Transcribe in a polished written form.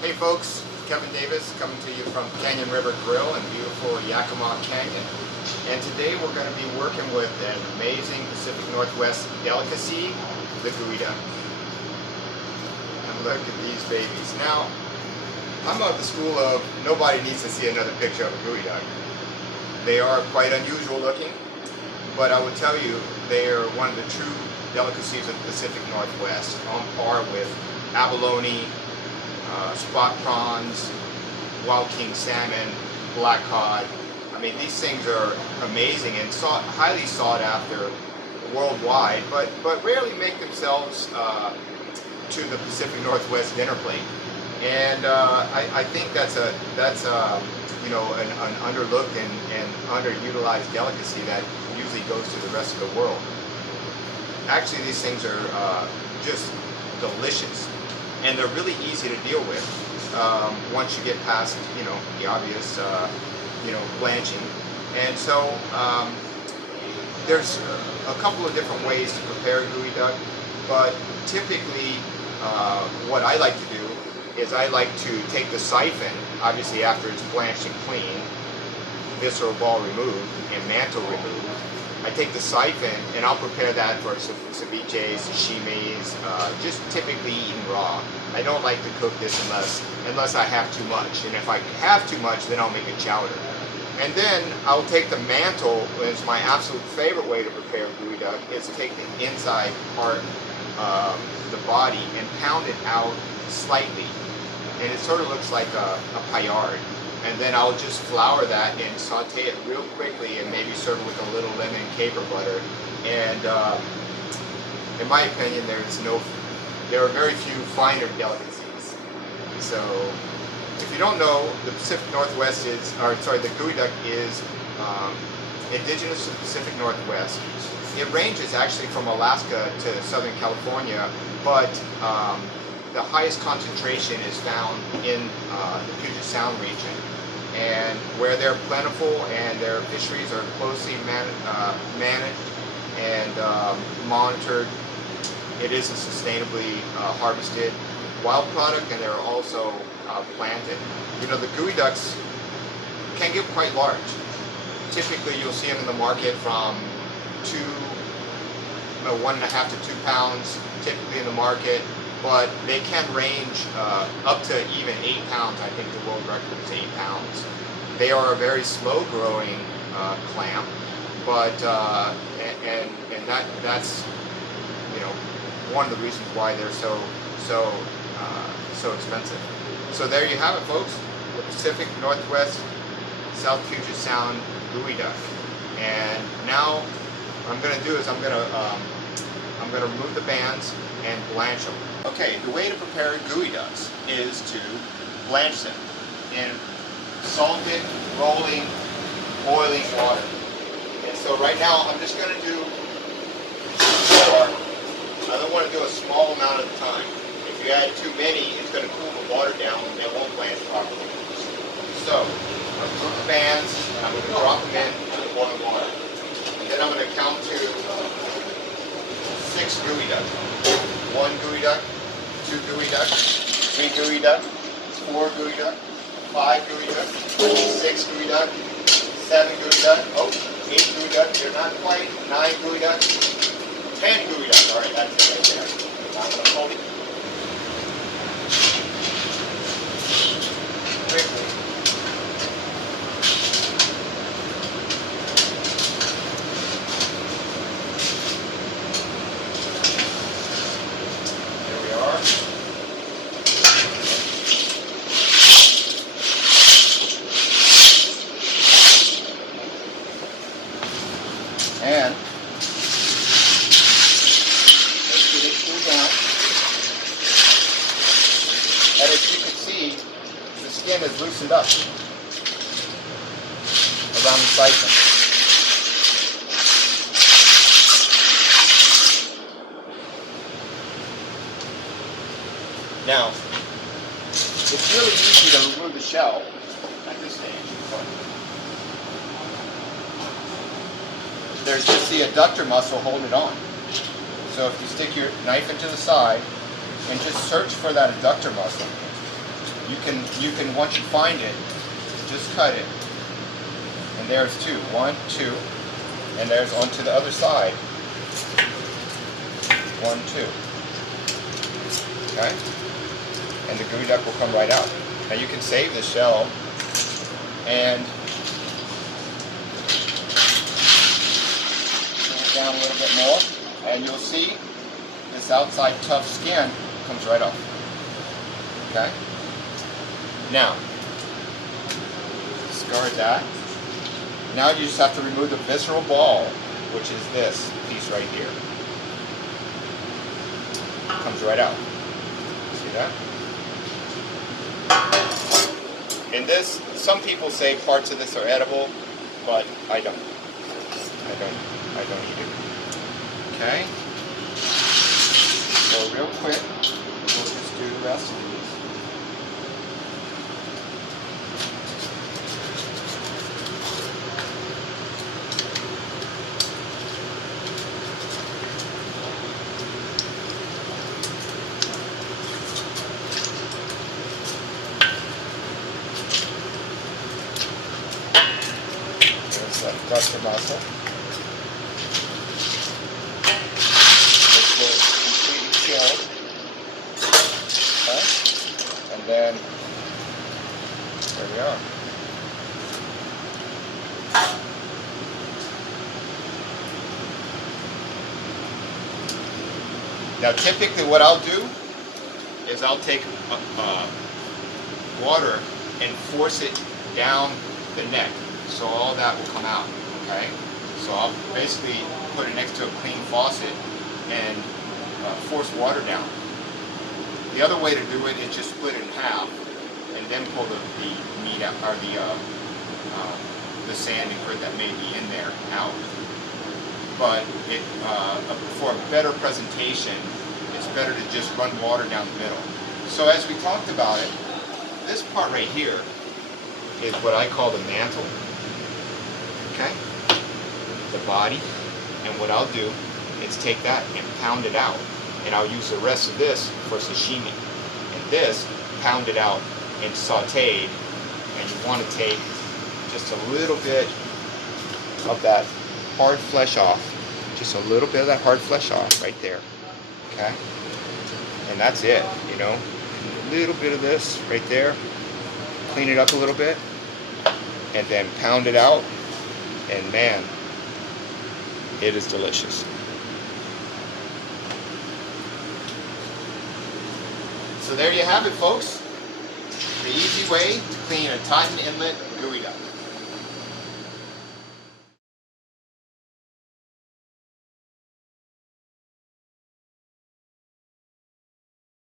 Hey folks, Kevin Davis coming to you from Canyon River Grill in beautiful Yakima Canyon. And today we're going to be working with an amazing Pacific Northwest delicacy, the geoduck. And look at these babies. Now, I'm of the school of nobody needs to see another picture of a geoduck. They are quite unusual looking, but I would tell you they are one of the true delicacies of the Pacific Northwest, on par with abalone, spot prawns, wild king salmon, black cod. I mean, these things are amazing and highly sought after worldwide, but rarely make themselves to the Pacific Northwest dinner plate. And I think that's you know, an underlooked and underutilized delicacy that usually goes to the rest of the world. Actually, these things are just delicious, and they're really easy to deal with once you get past, you know, the obvious, you know, blanching. And so there's a couple of different ways to prepare geoduck, but typically what I like to do is I like to take the siphon, obviously after it's blanched and clean, visceral ball removed and mantle removed. I take the siphon and I'll prepare that for ceviches, sashimis, just typically eaten raw. I don't like to cook this unless I have too much, and if I have too much, then I'll make a chowder. And then I'll take the mantle, and it's my absolute favorite way to prepare geoduck, is to take the inside part of the body and pound it out slightly, and it sort of looks like a paillard. And then I'll just flour that and saute it real quickly and maybe serve it with a little lemon caper butter. And in my opinion, there are very few finer delicacies. So if you don't know, the Pacific Northwest the geoduck is indigenous to the Pacific Northwest. It ranges actually from Alaska to Southern California, but the highest concentration is found in the Puget Sound region, and where they're plentiful and their fisheries are closely managed and monitored. It is a sustainably harvested wild product, and they're also planted. You know, the geoducks can get quite large. Typically, you'll see them in the market from 1.5 to 2 pounds, typically in the market. But they can range up to even 8 pounds. I think the world record is 8 pounds. They are a very slow growing clam, but that's, you know, one of the reasons why they're so expensive. So there you have it, folks, the Pacific Northwest South Puget Sound geoduck. And now what I'm going to do is I'm going to remove the bands and blanch them. Okay, the way to prepare geoducks is to blanch them in salted, rolling, boiling water. And so right now I'm just going to do 4. I don't want to do a small amount at a time. If you add too many, it's going to cool the water down and they won't blanch properly. So I'm going to put the bands and I'm going to drop them into the boiling water. And then I'm going to count to 6 geoduck. 1 geoduck, 2 geoduck, 3 geoduck, 4 geoduck, 5 geoduck, 6 geoduck, 7 geoduck, 8 geoduck, you're not quite, 9 geoduck, 10 geoduck. Alright, that's it right there. I'm going to hold it quickly. And let's get it cooled down. And as you can see, the skin is loosened up around the siphon. Now, it's really easy to remove the shell at this stage. There's just the adductor muscle holding it on. So if you stick your knife into the side and just search for that adductor muscle, you can once you find it, just cut it. And there's two. One, two. And there's onto the other side. One, two. Okay? And the geoduck will come right out. Now you can save the shell and pull it down a little bit more, and you'll see this outside tough skin comes right off. Okay? Now, discard that. Now you just have to remove the visceral ball, which is this piece right here. Comes right out. See that? And this, some people say parts of this are edible, but I don't. I don't eat it. Okay? So real quick, we'll just do the rest of these. Guster muscle. This is completely killed. Okay. And then there we are. Now typically what I'll do is I'll take water and force it down the neck, so all that will come out, okay? So I'll basically put it next to a clean faucet and force water down. The other way to do it is just split it in half and then pull the meat out, or the sand and grit that may be in there out. But for a better presentation, it's better to just run water down the middle. So as we talked about it, this part right here is what I call the mantle. Okay? The body. And what I'll do is take that and pound it out. And I'll use the rest of this for sashimi. And this, pound it out and sauteed. And you want to take just a little bit of that hard flesh off. Just a little bit of that hard flesh off right there. Okay? And that's it, you know. A little bit of this right there. Clean it up a little bit. And then pound it out. And man, it is delicious. So there you have it, folks. The easy way to clean a Titan Inlet geoduck.